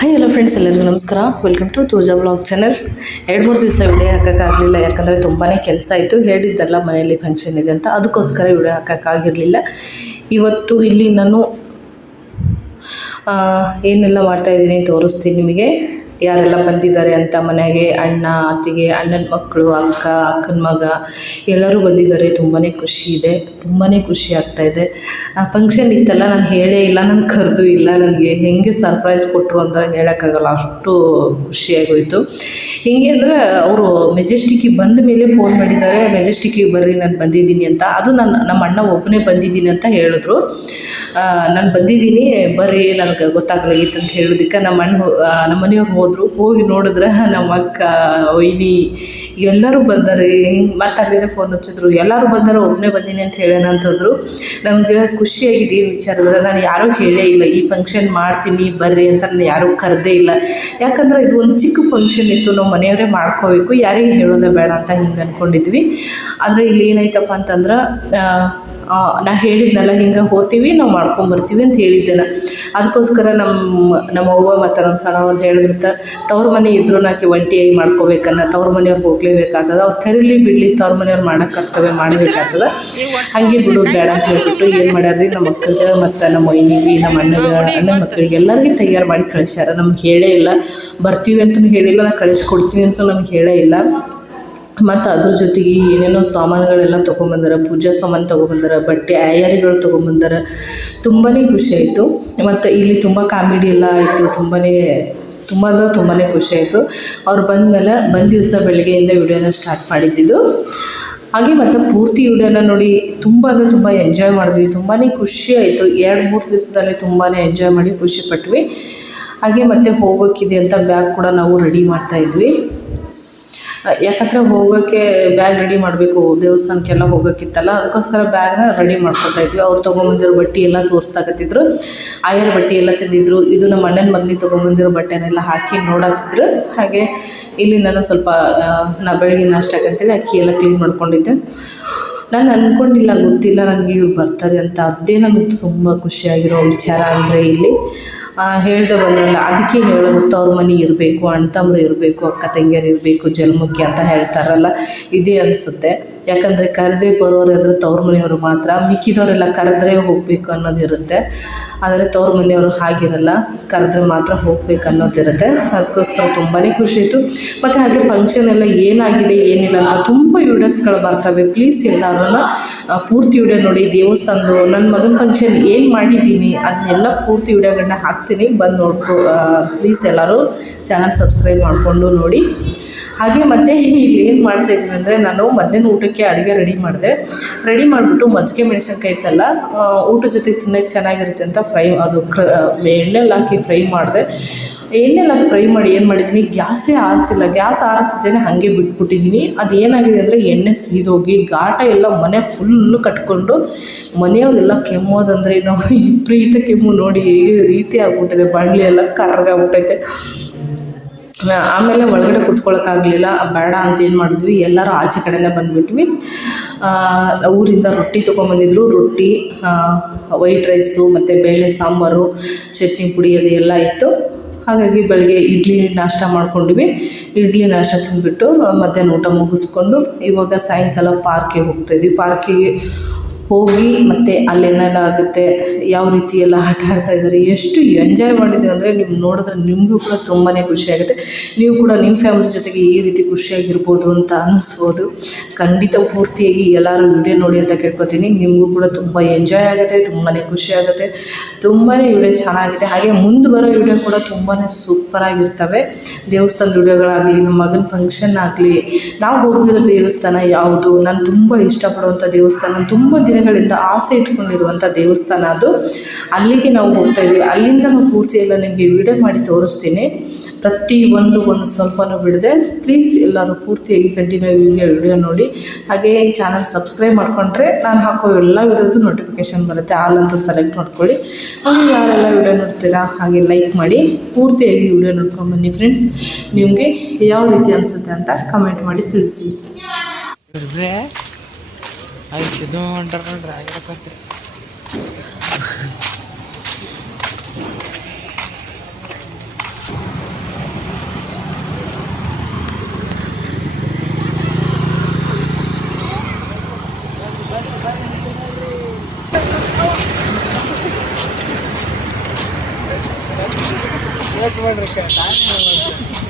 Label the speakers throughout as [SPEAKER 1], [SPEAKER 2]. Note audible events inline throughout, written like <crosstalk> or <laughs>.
[SPEAKER 1] Hi hello friends ಎಲ್ಲರಿಗೂ ನಮಸ್ಕಾರ. Welcome to Tooja blog channel ಎರಡು, ಮೂರು ದಿವಸ ವಿಡಿಯೋ ಹಾಕೋಕ್ಕಾಗಲಿಲ್ಲ, ಯಾಕಂದರೆ ತುಂಬಾ ಕೆಲಸ ಇತ್ತು ಹೇಳಿದ್ದಲ್ಲ ಮನೆಯಲ್ಲಿ ಫಂಕ್ಷನ್ ಇದೆ ಅಂತ. ಅದಕ್ಕೋಸ್ಕರ ವಿಡಿಯೋ ಹಾಕೋಕ್ಕಾಗಿರಲಿಲ್ಲ. ಇವತ್ತು ಇಲ್ಲಿ ನಾನು ಏನೆಲ್ಲ ಮಾಡ್ತಾಯಿದ್ದೀನಿ ತೋರಿಸ್ತೀನಿ ನಿಮಗೆ. ಯಾರೆಲ್ಲ ಬಂದಿದ್ದಾರೆ ಅಂತ ಮನೆಗೆ, ಅಣ್ಣ, ಅತ್ತಿಗೆ, ಅಣ್ಣನ ಮಕ್ಕಳು ಅಕ್ಕ, ಅಕ್ಕನ ಮಗ, ಎಲ್ಲರೂ ಬಂದಿದ್ದಾರೆ. ತುಂಬಾ ಖುಷಿ ಇದೆ. ತುಂಬಾ ಖುಷಿ ಆಗ್ತಾ ಇದೆ. ಆ ಫಂಕ್ಷನ್ ಇತ್ತಲ್ಲ, ನಾನು ಹೇಳೇ ಇಲ್ಲ, ನಾನು ಕರೆದು ಇಲ್ಲ ನನಗೆ. ಹೆಂಗೆ ಸರ್ಪ್ರೈಸ್ ಕೊಟ್ಟರು ಅಂತ ಹೇಳೋಕ್ಕಾಗಲ್ಲ. ಅಷ್ಟು ಖುಷಿಯಾಗೋಯಿತು ಹೆಂಗೆ ಅಂದರೆ, ಅವರು ಮೆಜೆಸ್ಟಿಕ್ಕಿಗೆ ಬಂದ ಮೇಲೆ ಫೋನ್ ಮಾಡಿದ್ದಾರೆ. ಮೆಜೆಸ್ಟಿಕ್ಕಿಗೆ ಬರ್ರಿ, ನಾನು ಬಂದಿದ್ದೀನಿ ಅಂತ. ಅದು ನನ್ನ ನಮ್ಮ ಅಣ್ಣ ಒಬ್ಬನೇ ಬಂದಿದ್ದೀನಿ ಅಂತ ಹೇಳಿದ್ರು. ನಾನು ಬಂದಿದ್ದೀನಿ. ಬರ್ರಿ, ನನಗೆ ಗೊತ್ತಾಗಲಿ ಅಂತ ಹೇಳೋದಕ್ಕೆ ನಮ್ಮ ಅಣ್ಣ ನಮ್ಮ ಮನೆಯವ್ರು ಹೋದರು. ಹೋಗಿ ನೋಡಿದ್ರೆ ನಮ್ಮ ಅಕ್ಕ ಒಯ್ನಿ ಎಲ್ಲರೂ ಬಂದರೆ. ಹಿಂಗೆ ಮತ್ತೆ ಅಲ್ಲಿಂದ ಫೋನ್ ಹಚ್ಚಿದ್ರು. ಎಲ್ಲರೂ ಬಂದರೆ ಒಬ್ಬನೇ ಬಂದೀನಿ ಅಂತ ಹೇಳೋಣ ಅಂತಂದ್ರು ನಮಗೆ ಖುಷಿಯಾಗಿದೆ ವಿಚಾರದಲ್ಲಿ. ನಾನು ಯಾರೂ ಹೇಳೇ ಇಲ್ಲ, ಈ ಫಂಕ್ಷನ್ ಮಾಡ್ತೀನಿ, ಬರ್ರಿ ಅಂತ ನಾನು ಯಾರೂ ಕರೆದೇ ಇಲ್ಲ. ಯಾಕಂದ್ರೆ ಇದು ಒಂದು ಚಿಕ್ಕ ಫಂಕ್ಷನ್ ಇತ್ತು, ನಾವು ಮನೆಯವರೇ ಮಾಡ್ಕೋಬೇಕು. ಯಾರಿಗೆ ಹೇಳೋದೇ ಬೇಡ ಅಂತ ಹಿಂಗೆ ಅಂದ್ಕೊಂಡಿದ್ವಿ ಆದರೆ ಇಲ್ಲಿ ಏನಾಯ್ತಪ್ಪ ಅಂತಂದ್ರೆ ನಾ ಹೇಳಿದ್ನಲ್ಲ, ಹಿಂಗೆ ಹೋಗ್ತೀವಿ ನಾವು ಮಾಡ್ಕೊಂಬರ್ತೀವಿ ಅಂತ ಹೇಳಿದ್ದೆ ನಾ ಅದಕ್ಕೋಸ್ಕರ ನಮ್ಮ ನಮ್ಮ ಅವ್ವ ಮತ್ತು ನಮ್ಮ ಸಣ್ಣವ್ರು ಹೇಳಿದ್ರಂತ, ತವ್ರ ಮನೆ ಇದ್ರೂ ನಾಕಿ ಒಂಟಿಯಾಗಿ ಮಾಡ್ಕೋಬೇಕನ್ನ, ತವ್ರ ಮನೆಯವ್ರು ಹೋಗ್ಲೇಬೇಕಾಗ್ತದ, ಅವ್ರು ಕರೀಲಿ ಬಿಡಲಿ ತವ್ರ ಮನೆಯವ್ರು ಮಾಡೋಕ್ಕರ್ತವೆ ಮಾಡಬೇಕಾಗ್ತದೆ. ಮಾಡಬೇಕಾಗ್ತದ ಹಾಗೆ ಬಿಡೋದು ಬೇಡ ಅಂತ ಹೇಳ್ಬಿಟ್ಟು ಏನು ಮಾಡ್ಯಾರ್ರಿ ನಮ್ಮ ಮಕ್ಕಳಿಗೆ ಮತ್ತು ನಮ್ಮ ಒಯ್ನಿಗೆ ನಮ್ಮ ಅಣ್ಣಗೆ ಅಣ್ಣನ ಮಕ್ಕಳಿಗೆ ಎಲ್ಲರಿಗೂ ತಯಾರು ಮಾಡಿ ಕಳಿಸ್ಯಾರ. ನಮ್ಗೆ ಹೇಳೇ ಇಲ್ಲ. ಬರ್ತೀವಿ ಅಂತಲೂ ಹೇಳಿಲ್ಲ, ನಾ ಕಳಿಸ್ಕೊಡ್ತೀವಿ ಅಂತ ನಮ್ಗೆ ಹೇಳೇ ಇಲ್ಲ. ಮತ್ತು ಅದ್ರ ಜೊತೆಗೆ ಏನೇನೋ ಸಾಮಾನುಗಳೆಲ್ಲ ತೊಗೊಂಬಂದಾರ, ಪೂಜಾ ಸಾಮಾನು ತೊಗೊಂಬಂದಾರ, ಬಟ್ಟೆ, ಆಯಾರಿಗಳು ತೊಗೊಂಬಂದಾರ ಖುಷಿ ಆಯಿತು. ಮತ್ತು ಇಲ್ಲಿ ತುಂಬ ಕಾಮಿಡಿ ಎಲ್ಲ ಆಯಿತು ತುಂಬಾ ತುಂಬ ಅಂದ್ರೆ ತುಂಬಾ ಖುಷಿ ಆಯಿತು. ಅವ್ರು ಬಂದಮೇಲೆ ಬಂದ ದಿವಸ ಬೆಳಗ್ಗೆಯಿಂದ ವಿಡಿಯೋನ ಸ್ಟಾರ್ಟ್ ಮಾಡಿದ್ದಿದ್ದು. ಹಾಗೆ ಮತ್ತು ಪೂರ್ತಿ ವಿಡಿಯೋನ ನೋಡಿ ತುಂಬ ಅಂದರೆ ತುಂಬ ಎಂಜಾಯ್ ಮಾಡಿದ್ವಿ ತುಂಬಾ ಖುಷಿ ಆಯಿತು. ಎರಡು, ಮೂರು ದಿವಸದಲ್ಲಿ ತುಂಬಾ ಎಂಜಾಯ್ ಮಾಡಿ ಖುಷಿಪಟ್ವಿ ಹಾಗೆ ಮತ್ತೆ ಹೋಗೋಕ್ಕಿದೆ ಅಂತ ಬ್ಯಾಗ್ ಕೂಡ ನಾವು ರೆಡಿ ಮಾಡ್ತಾಯಿದ್ವಿ ಯಾಕಂದ್ರೆ ಹೋಗೋಕ್ಕೆ ಬ್ಯಾಗ್ ರೆಡಿ ಮಾಡಬೇಕು, ದೇವಸ್ಥಾನಕ್ಕೆಲ್ಲ ಹೋಗೋಕ್ಕಿತ್ತಲ್ಲ, ಅದಕ್ಕೋಸ್ಕರ ಬ್ಯಾಗ್ನ ರೆಡಿ ಮಾಡ್ಕೊತಾ ಇದ್ವಿ. ಅವ್ರು ತೊಗೊಂಬಂದಿರೋ ಬಟ್ಟೆ ಎಲ್ಲ ತೋರಿಸಾಕತ್ತಿದ್ರು. ಆಯರ್ ಬಟ್ಟೆ ಎಲ್ಲ ತಂದಿದ್ರು. ಇದು ನಮ್ಮ ಅಣ್ಣನ ಮಗ್ನಿ ತೊಗೊಂಬಂದಿರೋ ಬಟ್ಟೆನೆಲ್ಲ ಹಾಕಿ ನೋಡತ್ತಿದ್ರು ಹಾಗೆ ಇಲ್ಲಿ ನಾನು ಸ್ವಲ್ಪ ನಾ ಬೆಳಗ್ಗೆ ನಾಷ್ಟಕ್ಕಂತೇಳಿ ಅಕ್ಕಿ ಎಲ್ಲ ಕ್ಲೀನ್ ಮಾಡ್ಕೊಂಡಿದ್ದೆ. ನಾನು ಅಂದ್ಕೊಂಡಿಲ್ಲ ಗೊತ್ತಿಲ್ಲ ನನಗೆ ಇವ್ರು ಬರ್ತಾರೆ ಅಂತ. ಅದೇ ನನಗೆ ತುಂಬ ಖುಷಿಯಾಗಿರೋ ವಿಚಾರ ಅಂದರೆ ಇಲ್ಲಿ. ಹೇಳ್ದೆ ಬಂದ್ರಲ್ಲ, ಅದಕ್ಕೆ ಹೇಳೋದು ತವ್ರ ಮನೆ ಇರಬೇಕು, ಅಣ್ಣ ತಮ್ಮರು ಇರಬೇಕು, ಅಕ್ಕ ತಂಗಿಯರು ಇರಬೇಕು, ಜನ್ಮಕ್ಕೆ ಅಂತ ಹೇಳ್ತಾರಲ್ಲ, ಇದೇ ಅನಿಸುತ್ತೆ. ಯಾಕಂದರೆ ಕರೆದೇ ಬರೋರು ಅಂದರೆ ತವ್ರ ಮನೆಯವರು ಮಾತ್ರ, ಮಿಕ್ಕಿದವರೆಲ್ಲ ಕರೆದ್ರೆ ಹೋಗಬೇಕು ಅನ್ನೋದಿರುತ್ತೆ ಆದರೆ ತವ್ರ ಮನೆಯವರು ಹಾಗಿರಲ್ಲ, ಕರೆದ್ರೆ ಮಾತ್ರ ಹೋಗ್ಬೇಕು ಅನ್ನೋದಿರುತ್ತೆ ಅದಕ್ಕೋಸ್ಕರ ತುಂಬಾ ಖುಷಿ ಆಯಿತು. ಮತ್ತು ಹಾಗೆ ಫಂಕ್ಷನ್ ಎಲ್ಲ ಏನಾಗಿದೆ, ಏನಿಲ್ಲ ಅಂತ ತುಂಬ ವೀಡಿಯೋಸ್ಗಳು ಬರ್ತವೆ. ಪ್ಲೀಸ್ ಎಲ್ಲರೂ ಪೂರ್ತಿ ವಿಡಿಯೋ ನೋಡಿ. ದೇವಸ್ಥಾನದ ನನ್ನ ಮಗನ ಫಂಕ್ಷನ್ ಏನು ಮಾಡಿದ್ದೀನಿ, ಅದನ್ನೆಲ್ಲ ಪೂರ್ತಿ ವಿಡಿಯೋಗಳನ್ನ ಹಾಕ್ತೀನಿ. ಬಂದು ನೋಡ್ಕೊ ಪ್ಲೀಸ್ ಎಲ್ಲರೂ ಚಾನಲ್ ಸಬ್ಸ್ಕ್ರೈಬ್ ಮಾಡಿಕೊಂಡು ನೋಡಿ. ಹಾಗೆ ಮತ್ತು ಇಲ್ಲಿ ಏನು ಮಾಡ್ತಾಯಿದ್ವಿ ಅಂದರೆ ನಾನು ಮಧ್ಯಾಹ್ನ ಊಟಕ್ಕೆ ಅಡುಗೆ ರೆಡಿ ಮಾಡಿದೆ. ರೆಡಿ ಮಾಡಿಬಿಟ್ಟು ಮಜ್ಜಿಗೆ ಮೆಣಸಿನ್ಕಾಯಿ ಇತ್ತಲ್ಲ ಊಟದ ಜೊತೆ ತಿನ್ನೋಕ್ಕೆ ಚೆನ್ನಾಗಿರುತ್ತೆ ಅಂತ ಫ್ರೈ ಅದು ಕ್ರ ಎಣ್ಣೆಲ್ಲ ಹಾಕಿ ಫ್ರೈ ಮಾಡಿದೆ. ಎಣ್ಣೆಲ್ಲ ಫ್ರೈ ಮಾಡಿ ಏನು ಮಾಡಿದ್ದೀನಿ? ಗ್ಯಾಸೇ ಆರಿಸಿಲ್ಲ. ಗ್ಯಾಸ್ ಆರಿಸಿದ್ದೇನೆ ಹಾಗೆ ಬಿಟ್ಬಿಟ್ಟಿದ್ದೀನಿ. ಅದು ಏನಾಗಿದೆ ಅಂದರೆ ಎಣ್ಣೆ ಸೀದೋಗಿ ಗಾಟ ಎಲ್ಲ ಮನೆ ಫುಲ್ಲು ಕಟ್ಕೊಂಡು ಮನೆಯವರೆಲ್ಲ ಕೆಮ್ಮೋದಂದರೆ ನಾವು ವಿಪರೀತ ಕೆಮ್ಮು ನೋಡಿ ಈ ರೀತಿ ಆಗ್ಬಿಟ್ಟಿದೆ ಬಾಣಲಿ ಎಲ್ಲ ಕರ್ಗಾಗ್ಬಿಟ್ಟೈತೆ ಆಮೇಲೆ ಒಳಗಡೆ ಕೂತ್ಕೊಳ್ಳೋಕ್ಕಾಗಲಿಲ್ಲ ಬೇಡ ಅಂತ ಏನು ಮಾಡಿದ್ವಿ. ಎಲ್ಲರೂ ಆಚೆ ಕಡೆನೇ ಬಂದುಬಿಟ್ವಿ. ಊರಿಂದ ರೊಟ್ಟಿ ತೊಗೊಂಬಂದಿದ್ರು. ರೊಟ್ಟಿ ವೈಟ್ ರೈಸು ಮತ್ತು ಬೇಳೆ ಸಾಂಬಾರು, ಚಟ್ನಿ ಪುಡಿ ಅದು ಎಲ್ಲ ಇತ್ತು. ಹಾಗಾಗಿ ಬೆಳಗ್ಗೆ ಇಡ್ಲಿ ನಾಷ್ಟ ಮಾಡ್ಕೊಂಡ್ವಿ. ಇಡ್ಲಿ ನಾಷ್ಟ ತಿಂದ್ಬಿಟ್ಟು, ಮಧ್ಯಾಹ್ನ ಊಟ ಮುಗಿಸ್ಕೊಂಡು ಇವಾಗ ಸಾಯಂಕಾಲ ಪಾರ್ಕಿಗೆ ಹೋಗ್ತಾಯಿದ್ವಿ ಪಾರ್ಕಿಗೆ ಹೋಗಿ ಮತ್ತು ಅಲ್ಲೇನೆಲ್ಲ ಆಗುತ್ತೆ ಯಾವ ರೀತಿ ಎಲ್ಲ ಆಟ ಆಡ್ತಾ ಇದ್ದಾರೆ, ಎಷ್ಟು ಎಂಜಾಯ್ ಮಾಡಿದ್ದೀವಿ ಅಂದರೆ ನೀವು ನೋಡಿದ್ರೆ ನಿಮಗೂ ಕೂಡ ತುಂಬಾ ಖುಷಿಯಾಗುತ್ತೆ. ನೀವು ಕೂಡ ನಿಮ್ಮ ಫ್ಯಾಮಿಲಿ ಜೊತೆಗೆ ಈ ರೀತಿ ಖುಷಿಯಾಗಿರ್ಬೋದು ಅಂತ ಅನ್ನಿಸ್ಬೋದು ಖಂಡಿತ ಪೂರ್ತಿಯಾಗಿ ಎಲ್ಲರೂ ವಿಡಿಯೋ ನೋಡಿ ಅಂತ ಕೇಳ್ಕೊತೀನಿ. ನಿಮಗೂ ಕೂಡ ತುಂಬ ಎಂಜಾಯ್ ಆಗುತ್ತೆ ತುಂಬಾ ಖುಷಿಯಾಗುತ್ತೆ ತುಂಬಾ ವಿಡಿಯೋ ಚೆನ್ನಾಗಿದೆ. ಹಾಗೆ ಮುಂದೆ ಬರೋ ವಿಡಿಯೋ ಕೂಡ ತುಂಬಾ ಸೂಪರಾಗಿರ್ತವೆ ದೇವಸ್ಥಾನದ ವಿಡಿಯೋಗಳಾಗಲಿ, ನಮ್ಮ ಮಗನ ಫಂಕ್ಷನ್ ಆಗಲಿ, ನಾವು ಹೋಗಿರೋ ದೇವಸ್ಥಾನ ಯಾವುದು? ನಾನು ತುಂಬ ಇಷ್ಟಪಡುವಂಥ ದೇವಸ್ಥಾನ, ತುಂಬ ತುಂಬ ದಿನಗಳಿಂದ ಆಸೆ ಇಟ್ಕೊಂಡಿರುವಂಥ ದೇವಸ್ಥಾನ ಅದು. ಅಲ್ಲಿಗೆ ನಾವು ಹೋಗ್ತಾ ಇದ್ವಿ. ಅಲ್ಲಿಂದ ನಾವು ಪೂರ್ತಿ ಎಲ್ಲ ನಿಮಗೆ ವಿಡಿಯೋ ಮಾಡಿ ತೋರಿಸ್ತೀನಿ. ಪ್ರತಿ ಒಂದು ಒಂದು ಸ್ವಲ್ಪನೂ ಬಿಡದೆ ಪ್ಲೀಸ್ ಎಲ್ಲರೂ ಪೂರ್ತಿಯಾಗಿ ಕಂಟಿನ್ಯೂ ವಿಡಿಯೋ ನೋಡಿ. ಹಾಗೆ ಚಾನಲ್ ಸಬ್ಸ್ಕ್ರೈಬ್ ಮಾಡಿಕೊಂಡ್ರೆ ನಾನು ಹಾಕೋ ಎಲ್ಲ ವಿಡಿಯೋದು ನೋಟಿಫಿಕೇಶನ್ ಬರುತ್ತೆ. ಆಲ್ ಅಂತ ಸೆಲೆಕ್ಟ್ ಮಾಡ್ಕೊಳ್ಳಿ. ಹಾಗೆ ಯಾರೆಲ್ಲ ವಿಡಿಯೋ ನೋಡ್ತೀರಾ ಹಾಗೆ ಲೈಕ್ ಮಾಡಿ. ಪೂರ್ತಿಯಾಗಿ ವಿಡಿಯೋ ನೋಡ್ಕೊಂಡು ಬನ್ನಿ ಫ್ರೆಂಡ್ಸ್. ನಿಮಗೆ ಯಾವ ರೀತಿ ಅನಿಸುತ್ತೆ ಅಂತ ಕಮೆಂಟ್ ಮಾಡಿ ತಿಳಿಸಿ.
[SPEAKER 2] ಆಯ್ತು ಇದು ಹೊಂಟಾರ ನೋಡ್ರಿ ಆಗಿರಕತ್ರಿ ಮಾಡ್ರಿ.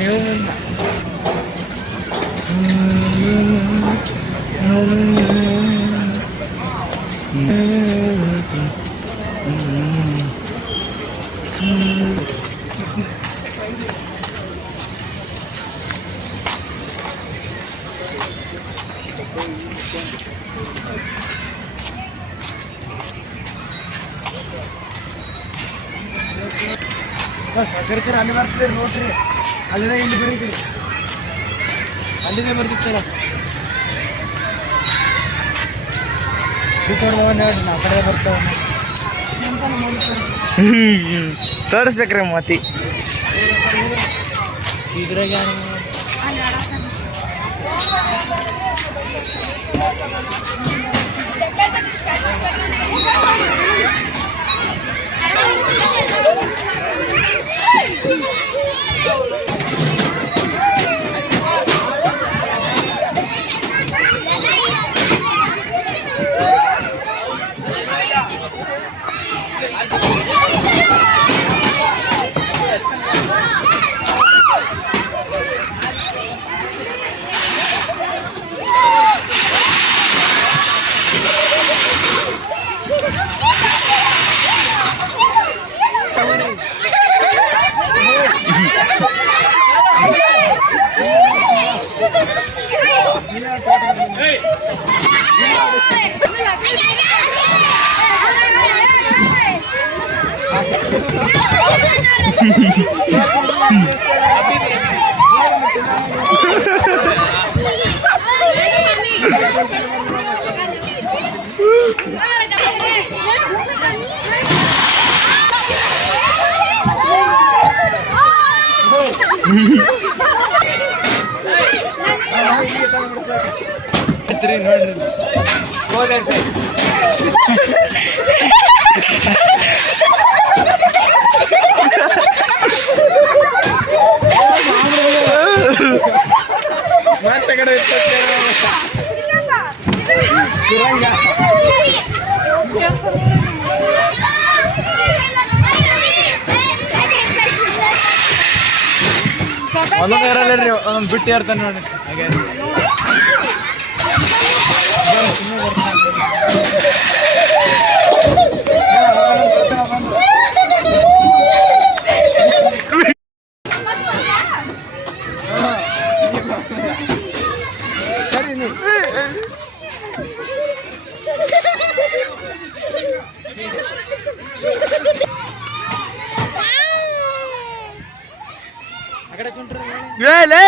[SPEAKER 2] นิ้วมันแบบ ಅಲ್ಲಿದೆ ಇಲ್ಲಿ ಬರೀತೀವಿ ಅಲ್ಲಿದೆ ಬರ್ತಿತ್ತಲ್ಲ ನೋಡ್ರಿ ನಾ ಕಡೆ ಬರ್ತಾವ ತೋರಿಸ್ಬೇಕ್ರಿ ಮತಿ. ಇದ್ರಾಗ ಒಂದೊಂದು ಇರಲ್ಲ ಒಂದೊಂದು ಬಿಟ್ಟು ಇರ್ತಾನೆ ನೋಡಿ. ಹಾಗೆ ಆ ಕಡೆ ಕುಂಟ್ರಿ ಮಮ್ಮ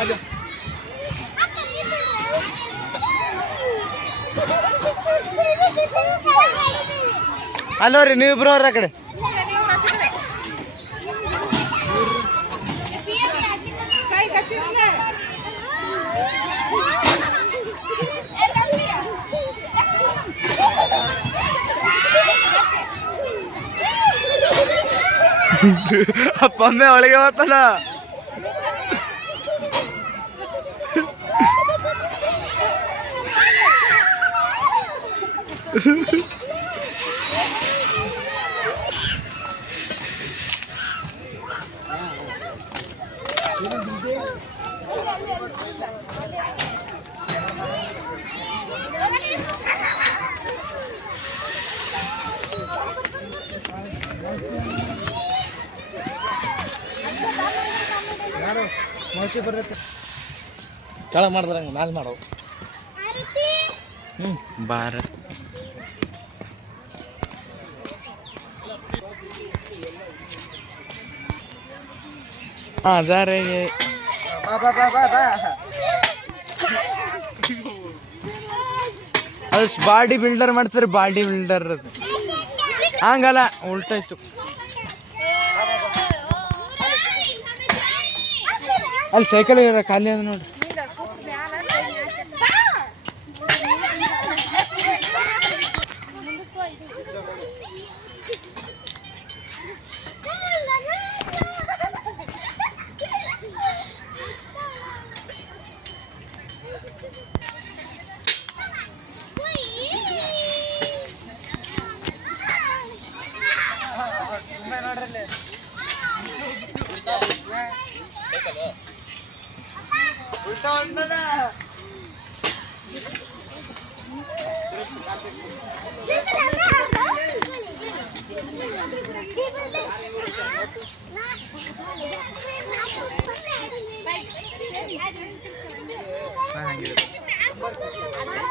[SPEAKER 2] ಅದು
[SPEAKER 3] ಅಕ್ಕ ನೀನು
[SPEAKER 2] ಅಲ್ಲೋ ರೀ ನೀವು ಇಬ್ರು ಅವ್ರ ಆ ಕಡೆ. ಅಪ್ಪ ಒಮ್ಮೆ ಒಳಗೆ ಹೋಗ್ತಾನ ಯಾರು ಮೋಸಿ ಬರುತ್ತೆ. ಕೆಳಗೆ ಮಾಡಿದ್ರೆ ಮ್ಯಾಲ ಮಾಡವು ಹ್ಞೂ ಬಾರ ಹಾಂ ದಾರಿಗೆ ಅದು ಬಾಡಿ ಬಿಲ್ಡರ್ ಮಾಡ್ತಾರೆ ಬಾಡಿ ಬಿಲ್ಡರ್. ಹಂಗಲ್ಲ ಉಲ್ಟಾಯ್ತು ಅಲ್ಲಿ ಸೈಕಲ್ ಖಾಲಿ ಅದ ನೋಡ್ರಿ.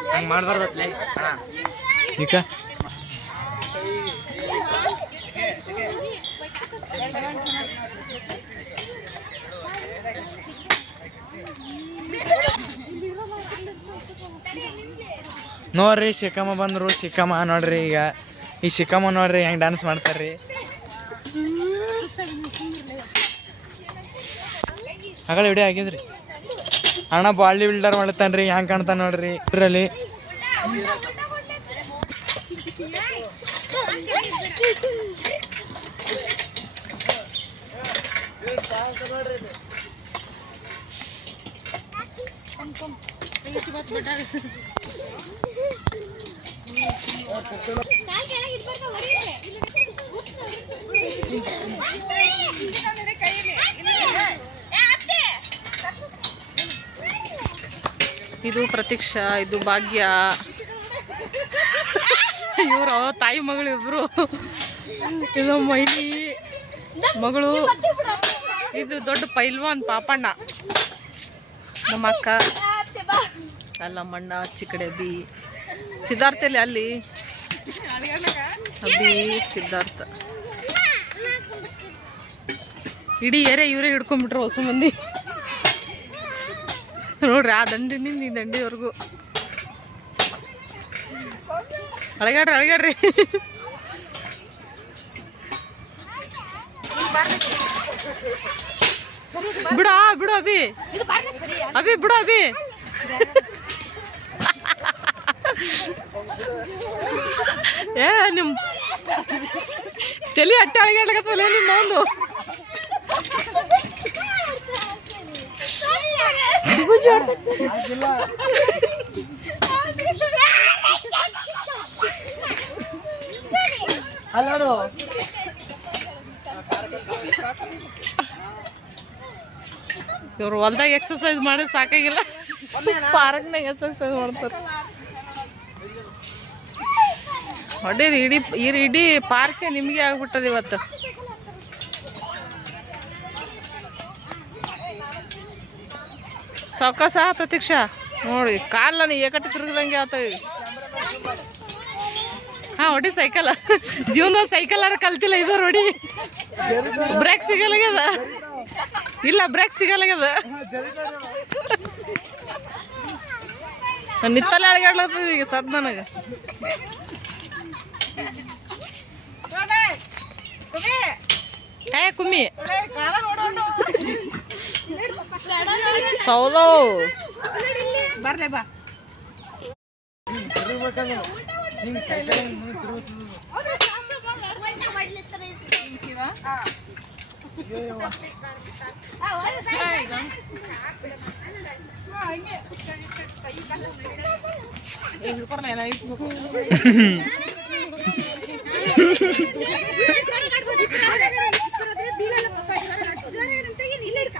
[SPEAKER 2] ಹಂಗೆ ಮಾಡ್ಬಾರ್ದತ್ಲೆ ಈಗ? ನೋಡ್ರಿ ಶಿಕಮ್ಮ ಬಂದರು ಶಿಕಮ್ಮ ನೋಡ್ರಿ ಈಗ. ಈ ಶಿಕಮ್ಮ ನೋಡ್ರಿ ಹೆಂಗ್ ಡ್ಯಾನ್ಸ್ ಮಾಡ್ತಾರ್ರಿ. ಹಗಳ ವಿಡಿಯೋ ಆಗಿದ್ರಿ ಅಣ್ಣ ಬಾಡಿ ಬಿಲ್ಡರ್ ಮಾಡ್ತಾನ್ರಿ ಹೆಂಗ್ ಕಾಣ್ತಾನ ನೋಡ್ರಿ. ಇದ್ರಲ್ಲಿ.
[SPEAKER 4] ಇದು ಪ್ರತೀಕ್ಷಾ ಇದು ಭಾಗ್ಯ. ಇವರು ತಾಯಿ ಮಗಳು ಇಬ್ರು. ಇದು ಮೈಲಿ. ಮಗಳು. ಇದು ದೊಡ್ಡ ಪೈಲ್ವಾನ್ ಪಾಪಣ್ಣ. ನಮ್ಮ ಅಕ್ಕ.
[SPEAKER 3] ಆ, ಅತ್ತೆ
[SPEAKER 4] ಅಲ್ಲ ಮಣ್ಣ ಆಚಿ ಬಿ ಸಿದ್ಧಾರ್ಥ ಅಲ್ಲಿ ಅಲ್ಲಿ? ಅಬ್ಬಿ ಸಿದ್ಧಾರ್ಥ. ಇಡೀ ಏರಿಯಾ ಇವರೇ ಹಿಡ್ಕೊಂಡ್ಬಿಟ್ರು ಹೊಸ ಮಂದಿ. ನೋಡ್ರಿ ಆ ದಂಡಿನಿಂದ ಈ ದಂಡಿವರೆಗೂ. ಅಳಗಾಡ್ರಿ ಅಳಗಾಡ್ರಿ. ಬಿಡು ಆ, ಬಿಡು ಅಭಿ. ಅಭಿ ಬಿಡು ಅಭಿ. ಏ ನಿಮ್ ತಲೆ ಅಟ್ಟ ಅಳಗಾಡ್ಲಕತ್ತಲ್ಲ ನಿಮ್ಮ ಒಂದು
[SPEAKER 2] ಅಲ್ಲೋಡು
[SPEAKER 4] ಇವ್ರು ಹೊಲ್ದಾಗ ಎಕ್ಸಸೈಸ್ ಮಾಡಿ ಸಾಕಾಗಿಲ್ಲ. ಪಾರ್ಕ್ನಾಗ ಎಕ್ಸರ್ಸೈಸ್ ಮಾಡ್ತಾರೆ. ಹೊಡೀರಿ ಇಡೀ ಈ ಇಡೀ ಪಾರ್ಕೆ ನಿಮಗೆ ಆಗ್ಬಿಟ್ಟದ ಇವತ್ತು. ಸಾವಕಾಸ ಪ್ರತೀಕ್ಷಾ ನೋಡಿ, ಕಾಲ ಏಕಟ್ಟು ತಿರುಗದಂಗೆ ಆತ. ಹಾ, ಹೊಡಿ ಸೈಕಲ್. ಜೀವನ ಸೈಕಲ್ ಅರ ಕಲ್ತಿಲ್ಲ ಇದು ನೋಡಿ. ಬ್ರೇಕ್ ಸಿಗಲಾಗ್ಯದ ಇಲ್ಲ, ಬ್ರೇಕ್ ಸಿಗಲಾಗ್ಯದ ನಿತ್ತಲ್ಲ ಅಳಗಾಡ್ಲತ್ತದ ಈಗ ಸದ್ ನನಗೆ. ಏ, ಕುಮ್ಮಿ. సౌలో
[SPEAKER 3] ಬರ್ಲೇ ಬಾ
[SPEAKER 4] ಇಲ್ಲ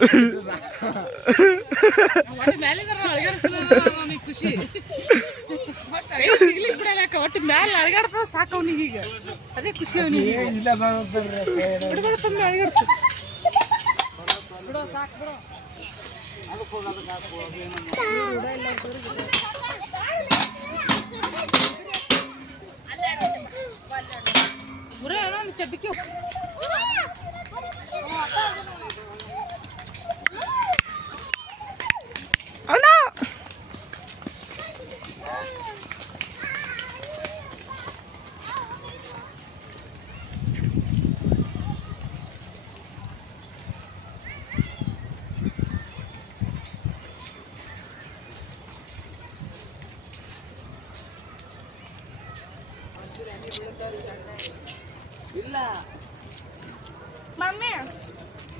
[SPEAKER 4] <laughs> ಬಿಡಲ್ಲ ಒಟ್ಟು ಮ್ಯಾಲೆ ಅಳಗಾಡ್ತದ ಸಾಕು ಅವನಿಗೆ ಈಗ ಅದೇ ಖುಷಿ ಅವನಿಗೆ ಅಳಗಾಡ್ಸು ಬಿಡೋ. ಸಾಕು ಬುರ ಏನೋ ಒಂದು ಚಬ್ಬಿಕೆ ಅಣ್ಣ
[SPEAKER 5] ಮಮ್ಮಿ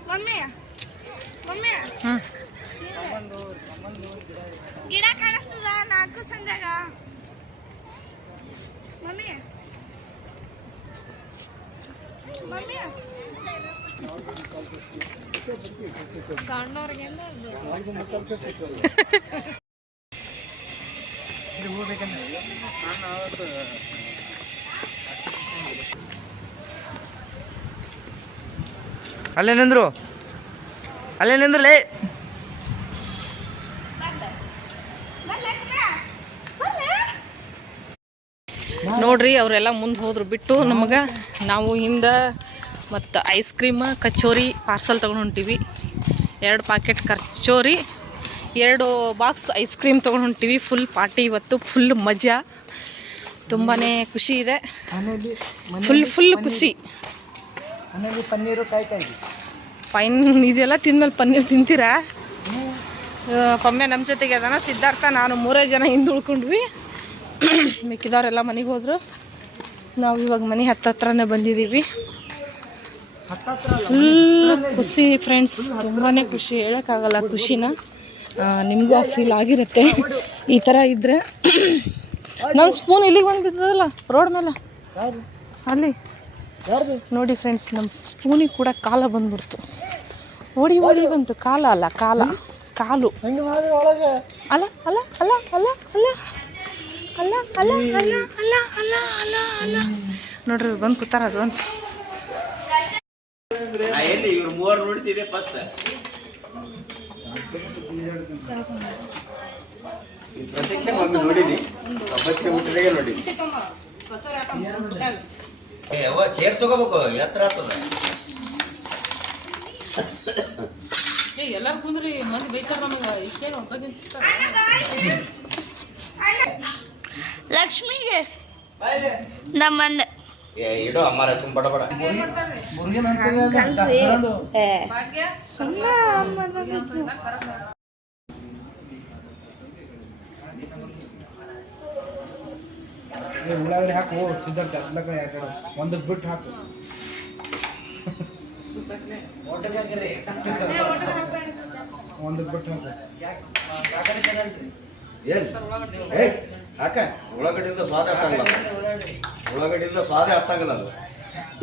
[SPEAKER 5] ಮಮ್ಮಿ ಮಮ್ಮಿ ಗಿಡ ಕಾಣಿಸ್ತದ? ನಾಲ್ಕು ಸಂದಾಗ ಮಮ್ಮಿ. ಮಮ್ಮಿ.
[SPEAKER 2] ಅಲ್ಲೇ ನಿಂದ್ರು ಅಲ್ಲೇ ನಿಂದ್ರಲೇ
[SPEAKER 4] ನೋಡ್ರಿ ಅವರೆಲ್ಲ ಮುಂದೆ ಹೋದ್ರು. ಬಿಟ್ಟು ನಮಗೆ ನಾವು ಹಿಂದೆ ಮತ್ತು ಐಸ್ ಕ್ರೀಮ್ ಕಚೋರಿ ಪಾರ್ಸಲ್ ತೊಗೊಂಡು ಹೊಂಟೀವಿ. ಎರಡು ಪ್ಯಾಕೆಟ್ ಕಚೋರಿ ಎರಡು ಬಾಕ್ಸ್ ಐಸ್ ಕ್ರೀಮ್ ತೊಗೊಂಡು ಹೊಂಟೀವಿ. ಫುಲ್ ಪಾರ್ಟಿ ಇವತ್ತು ಫುಲ್ ಮಜಾ. ತುಂಬಾ ಖುಷಿ ಇದೆ. ಫುಲ್ ಫುಲ್ ಖುಷಿ.
[SPEAKER 2] ಪನ್ನೀರು
[SPEAKER 4] ಪೈನ್ ಇದೆಲ್ಲ ತಿಂದ್ಮೇಲೆ ಪನ್ನೀರ್ ತಿಂತೀರಾ? ಪಮ್ಮೆ ನಮ್ಮ ಜೊತೆಗೆ ಅದನ ಸಿದ್ಧಾರ್ಥ. ನಾನು ಮೂರೇ ಜನ ಹಿಂದೆ ಉಳ್ಕೊಂಡ್ವಿ. ಮಿಕ್ಕಿದವರೆಲ್ಲ ಮನೆಗೆ ಹೋದ್ರು. ನಾವು ಇವಾಗ ಮನೆ ಹತ್ತತ್ರನೇ ಬಂದಿದ್ದೀವಿ ಫುಲ್ ಖುಷಿ ಫ್ರೆಂಡ್ಸ್ ತುಂಬಾ ಖುಷಿ. ಹೇಳೋಕ್ಕಾಗಲ್ಲ ಖುಷಿನ. ನಿಮಗೂ ಫೀಲ್ ಆಗಿರುತ್ತೆ. ಈ ಥರ ಇದ್ದರೆ ನನ್ನ ಸ್ಪೂನ್ ಇಲ್ಲಿಗೆ ಬಂದು ಬಿದ್ದದಲ್ಲ ರೋಡ್ ಮೇಲೆ ಅಲ್ಲಿ. ನೋಡಿ ಫ್ರೆಂಡ್ಸ್ ನಮ್ಮ ಸ್ಪೂನಿಗೆ ಕೂಡ ಕಾಲ ಬಂದ್ಬಿಡ್ತು. ಓಡಿ ಓಡಿ ಬಂತು. ಕಾಲ ಅಲ್ಲ, ಕಾಲ. ಕಾಲು. ಅಲ್ಲ ಅಲ್ಲ ಅಲ್ಲ ಅಲ್ಲ ಅಲ್ಲ. ಅಲ್ಲ ಅಲ್ಲ ಅಲ್ಲ ಅಲ್ಲ ಅಲ್ಲ ಅಲ್ಲ ಅಲ್ಲ. ನೋಡ್ರಿ ಬಂದು ಕೂತಾರ ಅದು
[SPEAKER 6] ಇವ್ರು ಮೂವರು ನೋಡ್ತಿದ್ದೆ ಫಸ್ಟ್ ಪ್ರತ್ಯಕ್ಷ ಒಮ್ಮೆ ನೋಡಿನಿ ಒಂಬತ್ತು ಕಿಲೋಮೀಟರ್ಗೆ ನೋಡಿನಿ ಏ ಅವ್ವ ಚೇರ್ ತಗೋಬೇಕು ಎತ್ತರ ಆಗ್ತದ.
[SPEAKER 4] ಎಲ್ಲರೂ ಕುಂದ್ರಿ ಮಂದಿ ಬೈತಾರ ನಮಗೆ.
[SPEAKER 5] ಲಕ್ಷ್ಮಿಗೆ ನಮ್ಮನ್ನ
[SPEAKER 6] ಇಡೋ
[SPEAKER 5] ಉಳ್ಳಾಗಡ್ಡಿ ಹಾಕು ಸಿದ್ಧಾರ್ಥ ಒಂದು ಬಿಟ್ಟು ಹಾಕು. ಒಂದು ಬಿಟ್ಟು ಹಾಕು.
[SPEAKER 6] ಏನ್ ಏ ಉಳ್ಳಾಗಡ್ಡಿಯಿಂದ ಸ್ವಾದ ಉಳ್ಳಾಗಡ್ಡಿಯಿಂದ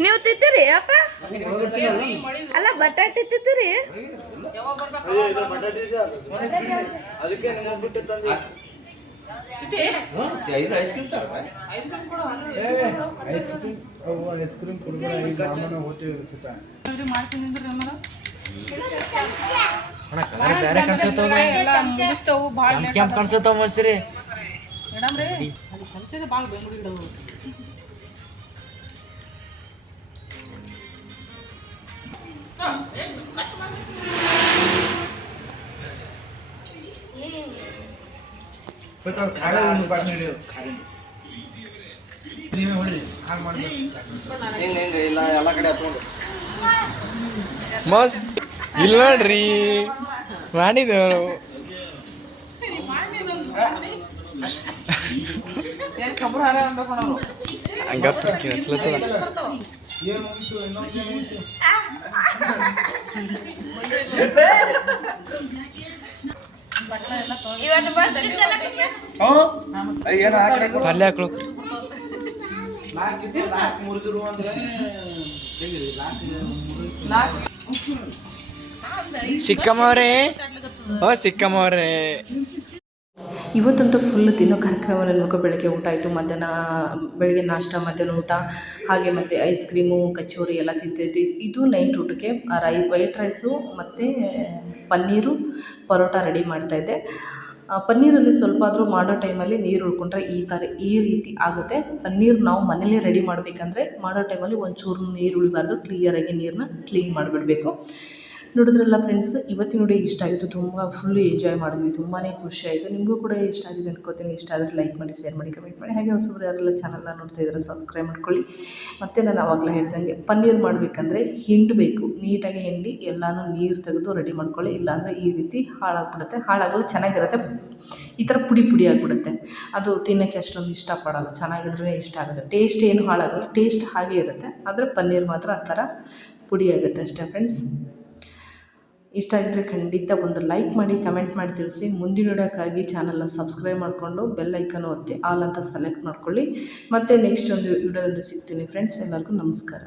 [SPEAKER 3] ನೀವು ತಿಂತೀರಿ ಅಪ್ಪ? ಅಲ್ಲ ಬಟಾಟೆ ತಿಂತೀರಿ?
[SPEAKER 6] ಅದಕ್ಕೆ ನಿಮಗೆ ಬಿಟ್ಟು ತಂದು ಐದು ಐಸ್ ಕ್ರೀಮ್
[SPEAKER 5] ಏ ಐಸ್ ಕ್ರೀಮ್ ಅವು ಐಸ್ ಕ್ರೀಮ್ ಹೊಟ್ಟೆ ಸುತ್ತ
[SPEAKER 2] ಬೇರೆ ಕಾಣಿಸತ್ತವ
[SPEAKER 4] ಎಲ್ಲ
[SPEAKER 5] ನೀವೇ ಹೊಡಿ ಕೆಂಪ್ ಮಾಡ್ಬೇಕು.
[SPEAKER 6] ಹಿಂಗೆ ಹಿಂಗೆ ಇಲ್ಲ ಎಲ್ಲ ಕಡೆ ಹಚ್ಕೊಂಡು
[SPEAKER 2] ಮಸ್ತ್. ಇಲ್ಲ ನೋಡ್ರಿ.
[SPEAKER 4] ಅನ್ಬೇಕು ನಾವು
[SPEAKER 2] ಹಂಗಪ್ಪ ಕೇಳಿಸ್ಲತ್ತದ. ಪಲ್ಯ ಹಾಕ್ಳು.
[SPEAKER 5] ನಾಲ್ಕು
[SPEAKER 2] ಸಿಕ್ಕಮ್ಮವ್ರೆ. ಓ, ಸಿಕ್ಕಮ್ಮವ್ರೆ.
[SPEAKER 1] ಇವತ್ತಂತೂ ಫುಲ್ ತಿನ್ನೋ ಕಾರ್ಯಕ್ರಮ ನನ್ಬೇಕು ಬೆಳಗ್ಗೆ ಊಟ ಆಯಿತು, ಮಧ್ಯಾಹ್ನ, ಬೆಳಗ್ಗೆ ನಾಷ್ಟ, ಮಧ್ಯಾಹ್ನ ಊಟ, ಹಾಗೆ ಮತ್ತು ಐಸ್ ಕ್ರೀಮು ಕಚೋರಿ ಎಲ್ಲ ತಿಂತಿದ್ವಿ. ಇದು ನೈಟ್ ಊಟಕ್ಕೆ ರೈ ವೈಟ್ ರೈಸು ಮತ್ತು ಪನ್ನೀರು ಪರೋಟ ರೆಡಿ ಮಾಡ್ತಾಯಿದ್ದೆ ಪನ್ನೀರಲ್ಲಿ ಸ್ವಲ್ಪ ಆದರೂ ಮಾಡೋ ಟೈಮಲ್ಲಿ ನೀರು ಉಳ್ಕೊಂಡ್ರೆ ಈ ಥರ ಈ ರೀತಿ ಆಗುತ್ತೆ. ಪನ್ನೀರು ನಾವು ಮನೇಲೇ ರೆಡಿ ಮಾಡಬೇಕಂದ್ರೆ ಮಾಡೋ ಟೈಮಲ್ಲಿ ಒಂಚೂರು ನೀರು ಉಳಿಬಾರ್ದು ಕ್ಲಿಯರಾಗಿ ನೀರನ್ನ ಕ್ಲೀನ್ ಮಾಡಿಬಿಡಬೇಕು. ನೋಡಿದ್ರಲ್ಲ ಫ್ರೆಂಡ್ಸ್ ಇವತ್ತಿನ ವಿಡಿಯೋ ಇಷ್ಟ ಆಗಿತ್ತು ತುಂಬ ಫುಲ್ ಎಂಜಾಯ್ ಮಾಡಿದ್ವಿ ತುಂಬಾ ಖುಷಿ ಆಯಿತು. ನಿಮಗೂ ಕೂಡ ಇಷ್ಟ ಆಗಿದೆ ಅನ್ಕೋತೀನಿ. ಇಷ್ಟ ಆದರೆ ಲೈಕ್ ಮಾಡಿ ಶೇರ್ ಮಾಡಿ ಕಮೆಂಟ್ ಮಾಡಿ. ಹಾಗೆ ಹೊಸಬ್ರು ಯಾರೆಲ್ಲ ಚಾನಲ್ನ ನೋಡ್ತಾ ಇದ್ದಾರೆ ಸಬ್ಸ್ಕ್ರೈಬ್ ಮಾಡ್ಕೊಳ್ಳಿ. ಮತ್ತು ನಾನು ಆವಾಗಲೇ ಹೇಳ್ದಂಗೆ, ಪನ್ನೀರ್ ಮಾಡಬೇಕಂದ್ರೆ ಹಿಂಡಬೇಕು ನೀಟಾಗಿ ಹಿಂಡಿ, ಎಲ್ಲನೂ ನೀರು ತೆಗೆದು ರೆಡಿ ಮಾಡ್ಕೊಳ್ಳಿ. ಇಲ್ಲಾಂದರೆ ಈ ರೀತಿ ಹಾಳಾಗ್ಬಿಡುತ್ತೆ. ಹಾಳಾಗಲ್ಲ, ಚೆನ್ನಾಗಿರುತ್ತೆ. ಈ ಥರ ಪುಡಿ ಪುಡಿ ಆಗಿಬಿಡುತ್ತೆ. ಅದು ತಿನ್ನೋಕ್ಕೆ ಅಷ್ಟೊಂದು ಇಷ್ಟಪಡೋಲ್ಲ. ಚೆನ್ನಾಗಿದ್ರೆ ಇಷ್ಟ ಆಗುತ್ತೆ. ಟೇಸ್ಟ್ ಏನು ಹಾಳಾಗಲ್ಲ. ಟೇಸ್ಟ್ ಹಾಗೆ ಇರುತ್ತೆ. ಆದರೆ ಪನ್ನೀರ್ ಮಾತ್ರ ಆ ಥರ ಪುಡಿ ಆಗುತ್ತೆ ಅಷ್ಟೇ ಫ್ರೆಂಡ್ಸ್ ಇಷ್ಟ ಆಗಿದ್ರೆ ಖಂಡಿತ ಒಂದು ಲೈಕ್ ಮಾಡಿ, ಕಮೆಂಟ್ ಮಾಡಿ ತಿಳಿಸಿ. ಮುಂದಿನ ವಿಡಿಯೋಕ್ಕಾಗಿ ಚಾನಲ್ನ ಸಬ್ಸ್ಕ್ರೈಬ್ ಮಾಡಿಕೊಂಡು ಬೆಲ್ ಐಕನ್ ಒತ್ತಿ, ಆಲ್ ಅಂತ ಸೆಲೆಕ್ಟ್ ಮಾಡ್ಕೊಳ್ಳಿ. ಮತ್ತು ನೆಕ್ಸ್ಟ್ ಒಂದು ವಿಡಿಯೋದಲ್ಲಿ ಸಿಗ್ತೀನಿ. ಫ್ರೆಂಡ್ಸ್, ಎಲ್ಲರಿಗೂ ನಮಸ್ಕಾರ.